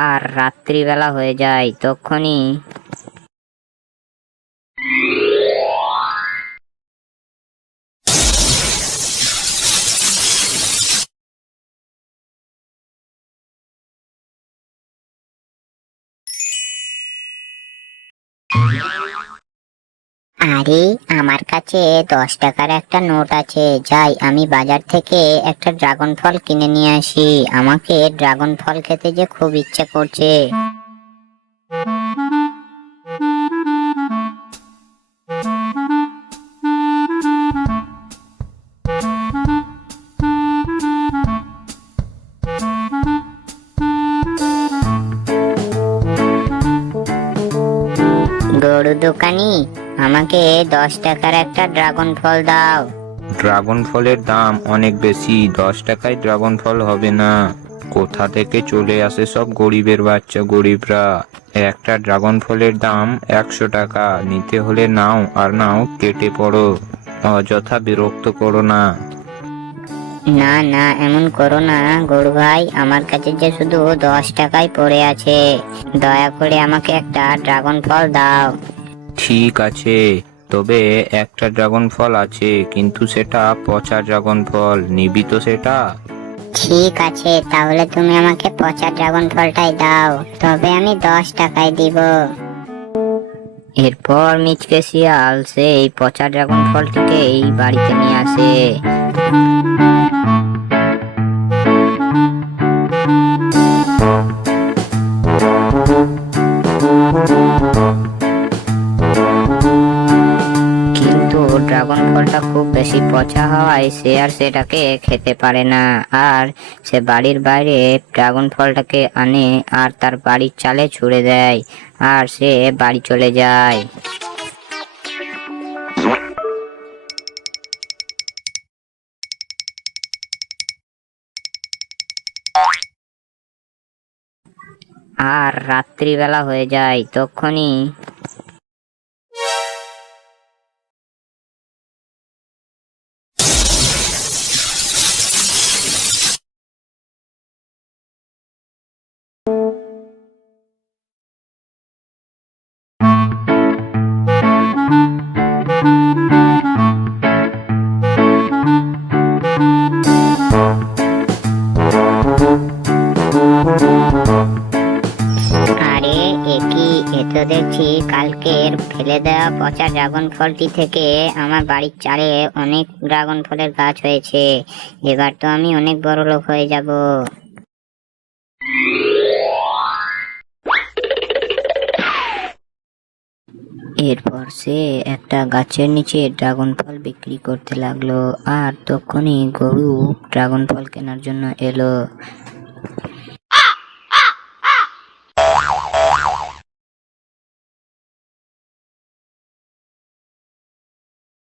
আর রাত্রিবেলা হয়ে যায় তখনই আরে, আমার কাছে 10 টাকার একটা নোট আছে। যাই, আমি বাজার থেকে একটা ড্রাগন ফল কিনে নিয়ে আসি। আমাকে ড্রাগন ফল খেতে যে খুব ইচ্ছে করছে। গরু দোকানি, আমাকে 10 টাকার একটা ড্রাগন ফল দাও। ড্রাগন ফলের দাম অনেক বেশি, 10 টাকায় ড্রাগন ফল হবে না। কোথা থেকে চলে আসে সব গরিবের বাচ্চা গরিবরা। একটা ড্রাগন ফলের দাম 100 টাকা। নিতে হলে নাও, আর নাও কেটে পড়ো। অযথা বিরক্ত করো না। না না, এমন করো না গরু ভাই, আমার কাছে যে শুধু 10 টাকাই পড়ে আছে। দয়া করে আমাকে একটা ড্রাগন ফল দাও। ঠিক আছে, তবে একটা ড্রাগন ফল আছে, কিন্তু সেটা পচা ড্রাগন ফল। নিবি তো সেটা? ঠিক আছে, তাহলে তুমি আমাকে পচা ড্রাগন ফলটাই দাও, তবে আমি 10 টাকায় দিব। এরপর মিচকে শিয়াল সেই পচা ড্রাগন ফলটিকে এই বাড়িতে নিয়ে আসে। কিন্তু ড্রাগন ফলটা খুব বেশি পচা হওয়ায় সে আর সেটাকে খেতে পারে না। আর সে বাড়ির বাইরে ড্রাগন ফলটাকে আনে আর তার বাড়ির চালে ছুঁড়ে দেয়, আর সে বাড়ি চলে যায়। আর রাত্রিবেলা হয়ে যায় তখনই আরে, এ তো দেখছি কালকের ফেলে দেওয়া পচা ড্রাগন ফলটি থেকে আমার বাড়ির চালে অনেক ড্রাগন ফলের গাছ হয়েছে। এবার তো আমি অনেক বড় লোক হয়ে যাব। এরপর সে একটা গাছের নিচে ড্রাগন ফল বিক্রি করতে লাগলো। আর তখনই গরু ড্রাগন ফল কেনার জন্য এলো।